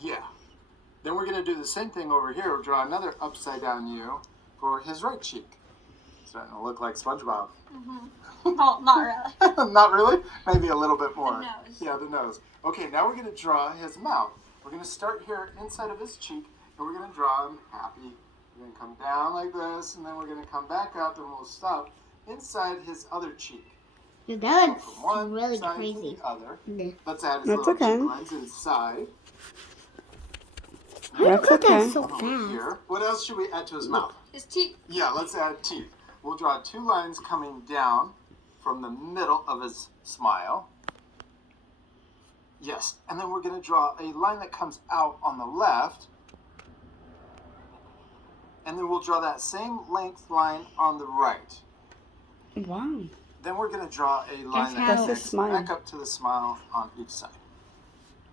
Yeah. Then we're going to do the same thing over here. We'll draw another upside down U for his right cheek. Starting to look like SpongeBob. Mm-hmm. Well, not really. Not really? Maybe a little bit more. The nose. Yeah, the nose. Okay, now we're going to draw his mouth. We're going to start here inside of his cheek, and we're going to draw him happy. We're going to come down like this, and then we're going to come back up, and we'll stop inside his other cheek. Dude, that So looks from one really side crazy. to the other. Yeah. Let's add his That's little okay. cheek lines inside. How do you That's put that okay. so Over fast? here. What else should we add to his mouth? His teeth. Yeah, let's add teeth. We'll draw 2 lines coming down from the middle of his smile. Yes, and then we're going to draw a line that comes out on the left. And then we'll draw that same length line on the right. Wow. Then we're going to draw a line that That's his connects smile. back up to the smile on each side.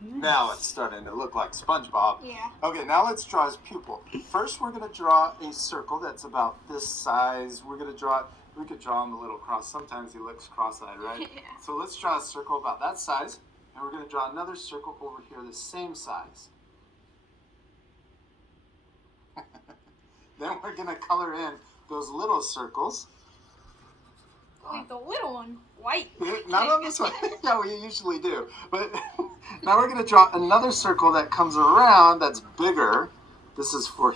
Now it's starting to look like SpongeBob. Yeah. Okay, now let's draw his pupil. First, we're going to draw a circle that's about this size. We're going to draw, we could draw him a little cross. Sometimes he looks cross-eyed, right? Yeah. So let's draw a circle about that size. And we're going to draw another circle over here the same size. Then we're going to color in those little circles. Leave the little one white. Not on this one. Yeah, we usually do. But now we're going to draw another circle that comes around that's bigger. This is for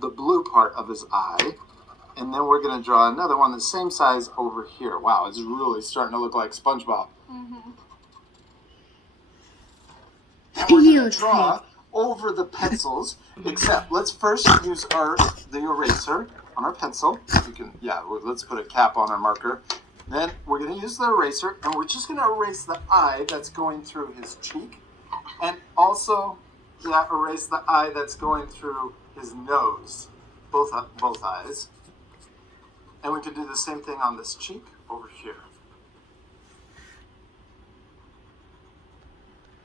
the blue part of his eye. And then we're going to draw another one the same size over here. Wow, it's really starting to look like SpongeBob. Mm-hmm. And we're going to draw over the pencils, except let's first use the eraser on our pencil. You can, let's put a cap on our marker. Then we're going to use the eraser, and we're just going to erase the eye that's going through his cheek, and also erase the eye that's going through his nose, both eyes. And we can do the same thing on this cheek over here.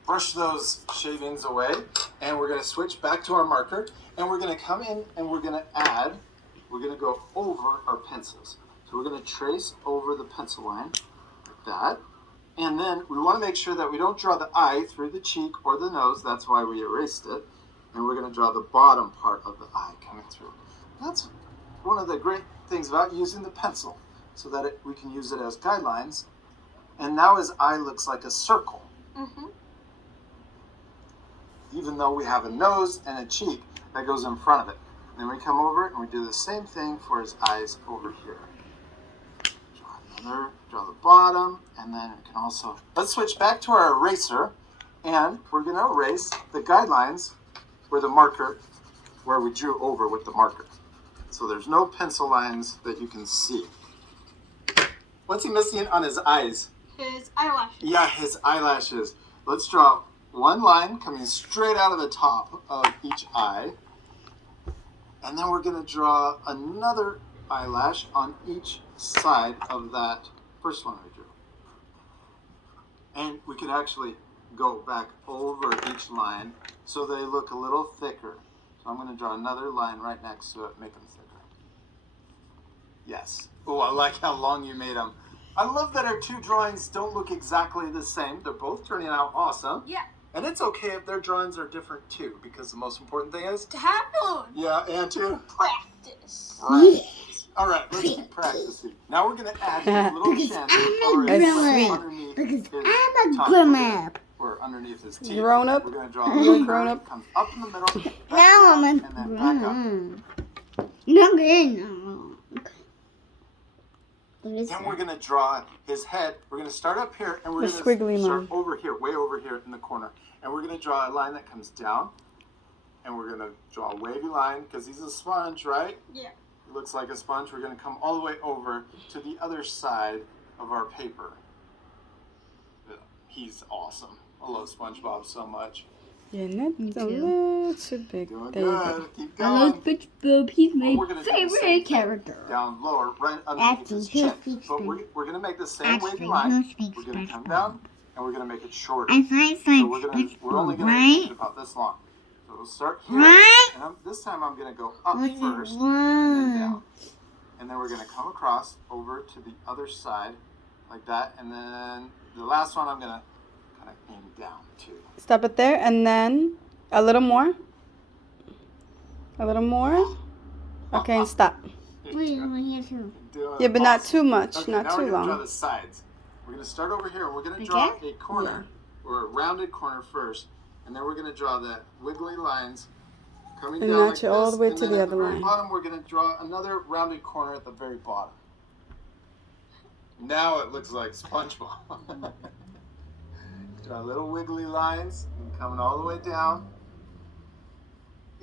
Brush those shavings away, and we're going to switch back to our marker, and we're going to come in and we're going to go over our pencils. So we're going to trace over the pencil line like that, and then we want to make sure that we don't draw the eye through the cheek or the nose. That's why we erased it, and we're going to draw the bottom part of the eye coming through. That's one of the great things about using the pencil, so that we can use it as guidelines. And now his eye looks like a circle. Mm-hmm. Even though we have a nose and a cheek that goes in front of it. Then we come over and we do the same thing for his eyes over here. Draw the bottom, and then we can also, let's switch back to our eraser, and we're going to erase the guidelines where the marker, where we drew over with the marker. So there's no pencil lines that you can see. What's he missing on his eyes? His eyelashes. Yeah, his eyelashes. Let's draw one line coming straight out of the top of each eye. And then we're going to draw another eyelash on each side of that first one we drew. And we can actually go back over each line so they look a little thicker. So I'm going to draw another line right next to it, make them thicker. Yes. Oh, I like how long you made them. I love that our 2 drawings don't look exactly the same. They're both turning out awesome. Yeah. And it's okay if their drawings are different too, because the most important thing is, To have fun. yeah, and to Practice. practice. All right, let's keep practicing. Now we're going to add his little Because chin I'm a or his grown-up. underneath Because his I'm a tongue, grown-up. or underneath his teeth. Grown up? We're going to draw a You're little grown curve, up. comes up in the middle, back Now I'm down, a and then back up. grown-up. No, grown-up. What is Then that? we're going to draw his head. We're going to start up here, and we're The going squiggly to start line. over here, way over here in the corner. And we're going to draw a line that comes down, and we're going to draw a wavy line, because he's a sponge, right? Yeah. He looks like a sponge. We're going to come all the way over to the other side of our paper. Yeah, he's awesome. I love SpongeBob so much. Yeah, not Me a too. Doing little bit. There you go. good. Keep I love going. SpongeBob. He's my We're gonna do the same favorite thing character. Down lower, right underneath Actually, his who chin. speaks But Spanish? we're going to make the same Actually, wavy who line. speaks We're going to come SpongeBob? down, and we're going to make it shorter. I find So we're only going to make right? it about this long. So we'll start here, Right? and this time I'm going to go up What's first, and then down. wrong? And then we're going to come across over to the other side, like that. And then the last one I'm going to kind of aim down too. Stop it there, and then A little more. A little more. Okay, and stop. Wait, over here too. Doing Yeah, but not awesome. too much. Okay, Not now too we're gonna draw long. the sides. We're gonna start over here. We're gonna draw Again? a corner or a rounded corner first, and then we're gonna draw the wiggly lines coming And down match like it all this, the way and to then the at other the very line. bottom, we're gonna draw another rounded corner at the very bottom. Now it looks like SpongeBob. Draw little wiggly lines and coming all the way down.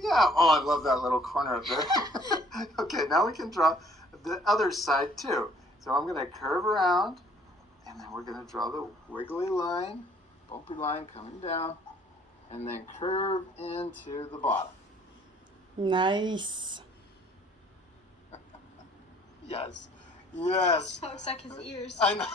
Yeah, oh, I love that little corner up there. Okay, now we can draw the other side too. So I'm gonna curve around, and then we're gonna draw the wiggly line, bumpy line coming down, and then curve into the bottom. Nice. Yes, yes. That looks like his ears. I know.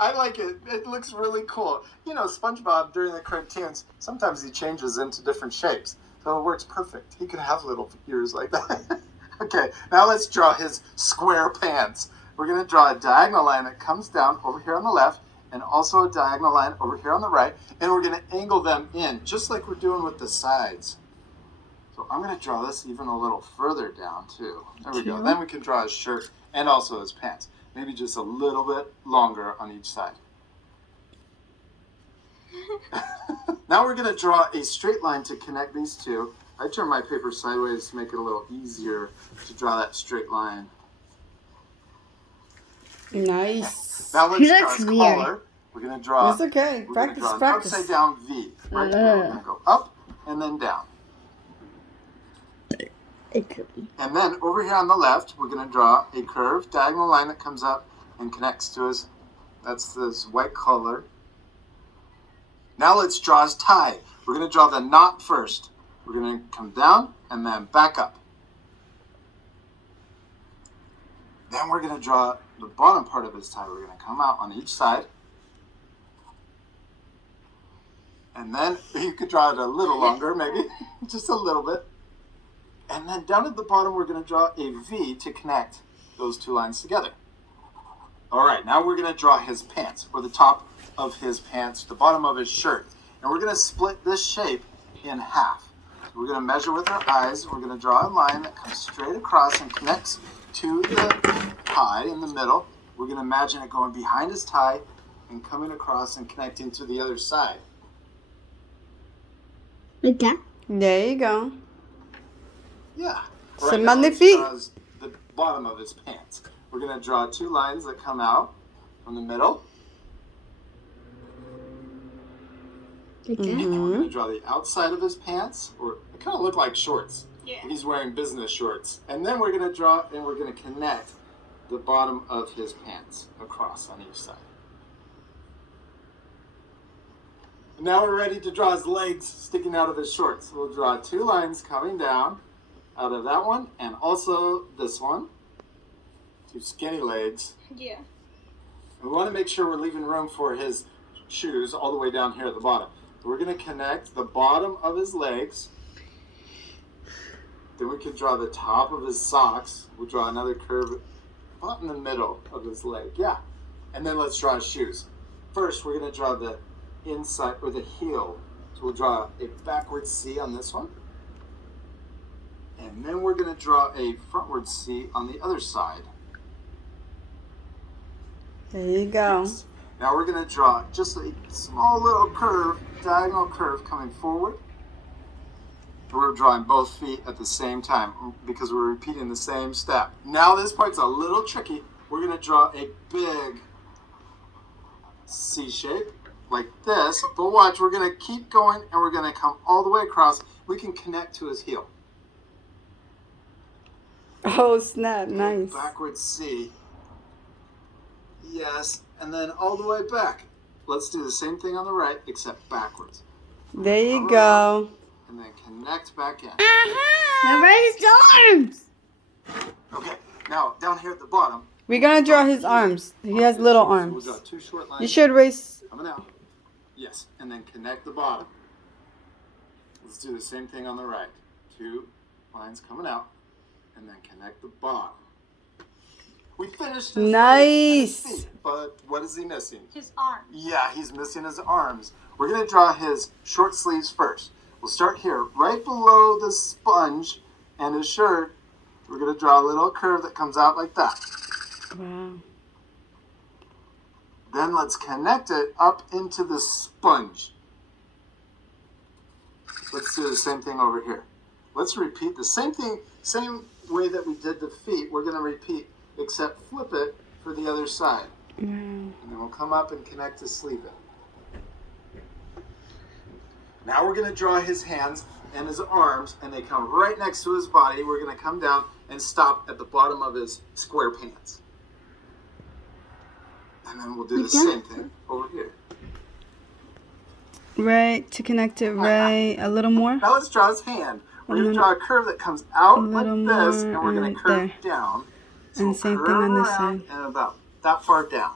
I like it. It looks really cool. You know, SpongeBob during the cartoons, sometimes he changes into different shapes. So it works perfect. He could have little ears like that. Okay, now let's draw his square pants. We're going to draw a diagonal line that comes down over here on the left, and also a diagonal line over here on the right, and we're going to angle them in, just like we're doing with the sides. So I'm going to draw this even a little further down, too. There we go. Then we can draw his shirt and also his pants. Maybe just a little bit longer on each side. Now we're going to draw a straight line to connect these two. I turn my paper sideways to make it a little easier to draw that straight line. Nice. Now let's He draw looks his weird. collar. We're going to draw, It's okay. we're gonna Practice, draw an practice. upside down V. Right here. We're going to go up and then down. And then over here on the left, we're going to draw a curved diagonal line that comes up and connects to his, that's this white collar. Now let's draw his tie. We're going to draw the knot first. We're going to come down and then back up. Then we're going to draw the bottom part of his tie. We're going to come out on each side. And then you could draw it a little longer, maybe, just a little bit. And then down at the bottom, we're going to draw a V to connect those two lines together. All right, now we're going to draw his pants, or the top of his pants, the bottom of his shirt. And we're going to split this shape in half. So we're going to measure with our eyes. We're going to draw a line that comes straight across and connects to the tie in the middle. We're going to imagine it going behind his tie and coming across and connecting to the other side. Like that? There you go. Yeah. C'est now let's magnifique. draw the bottom of his pants. We're going to draw two lines that come out from the middle. Like that? And we're going to draw the outside of his pants, or it kind of look like shorts. Yeah. He's wearing business shorts. And then we're going to draw, and we're going to connect the bottom of his pants across on each side. Now we're ready to draw his legs sticking out of his shorts. We'll draw two lines coming down out of that one, and also this one. Two skinny legs. Yeah. We want to make sure we're leaving room for his shoes all the way down here at the bottom. We're going to connect the bottom of his legs. Then we can draw the top of his socks. We'll draw another curve about in the middle of his leg. Yeah. And then let's draw his shoes. First, we're going to draw the inside, or the heel. So we'll draw a backward C on this one. And then we're going to draw a frontward C on the other side. There you go. Now we're going to draw just a small little curve, diagonal curve coming forward. We're drawing both feet at the same time because we're repeating the same step. Now this part's a little tricky. We're going to draw a big C shape like this. But watch, we're going to keep going and we're going to come all the way across. We can connect to his heel. Oh, snap. Nice. Backward C. Yes, and then all the way back. Let's do the same thing on the right, except backwards. There you go. And then connect back in. Now raise the arms. Okay, now down here at the bottom. We're going to draw his arms. He has little We'll arms. draw two short lines You should raise. coming out. Yes, and then connect the bottom. Let's do the same thing on the right. Two lines coming out, and then connect the bottom. We finished his Nice. legs and his feet, but what is he missing? His arm. Yeah, he's missing his arms. We're going to draw his short sleeves first. We'll start here, right below the sponge and his shirt. We're going to draw a little curve that comes out like that. Wow. Then let's connect it up into the sponge. Let's do the same thing over here. Let's repeat the same thing, same way that we did the feet. We're going to repeat, except flip it for the other side. Wow. And then we'll come up and connect to sleeve it. Now we're going to draw his hands and his arms, and they come right next to his body. We're going to come down and stop at the bottom of his square pants. And then we'll do the same thing over here. Right, to connect it right. A little more. Now let's draw his hand. We're going to draw a curve that comes out like little this, more, and we're going to curve there. down. And we'll same thing curve on this around side. And about that far down.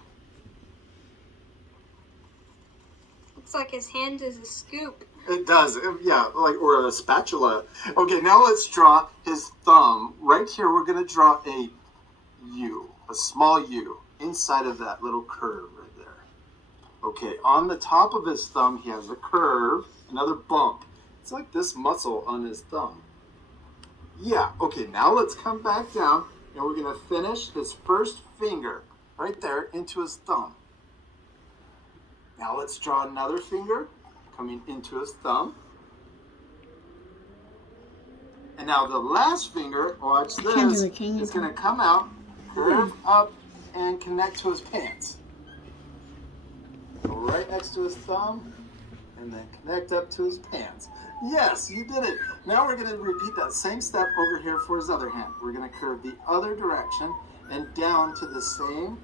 Looks like his hand is a scoop. It does, yeah, like, or a spatula. Okay, now let's draw his thumb. Right here, we're going to draw a U, a small U, inside of that little curve right there. Okay, on the top of his thumb, he has a curve, another bump. It's like this muscle on his thumb. Yeah, okay, now let's come back down, and we're going to finish his first finger right there into his thumb. Now let's draw another finger coming into his thumb. And now the last finger, watch this, is going to come out, curve up, and connect to his pants. Go right next to his thumb, and then connect up to his pants. Yes, you did it. Now we're going to repeat that same step over here for his other hand. We're going to curve the other direction and down to the same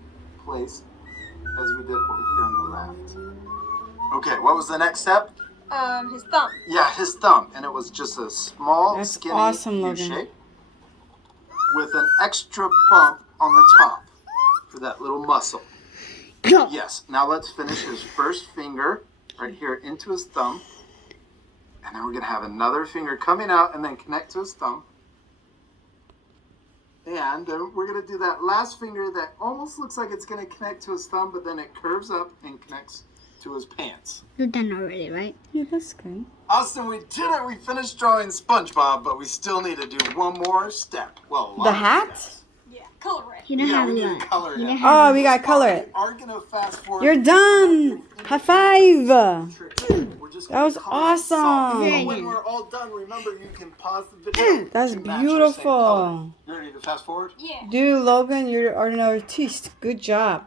place as we did over here on the left. Okay, what was the next step? His thumb. Yeah, his thumb. And it was just a small, That's skinny awesome U looking. shape with an extra bump on the top for that little muscle. Yes, now let's finish his first finger right here into his thumb. And then we're going to have another finger coming out and then connect to his thumb. And then we're going to do that last finger that almost looks like it's going to connect to his thumb, but then it curves up and connects to his pants. You're done already, right? Yeah, that's good. Austin, we did it. We finished drawing SpongeBob, but we still need to do one more step. Well, a lot The of hat? steps. Yeah, color it. You don't Yeah, have we need that. to color You it. don't have Oh, we gotta color it. We are going to fast forward. You're done. High five. We're just That was gonna color it solid. awesome. So when we're all done, remember you can pause the video. That's to match your same color. beautiful. You ready to fast forward? Yeah. Dude, Logan, you're an artist. Good job.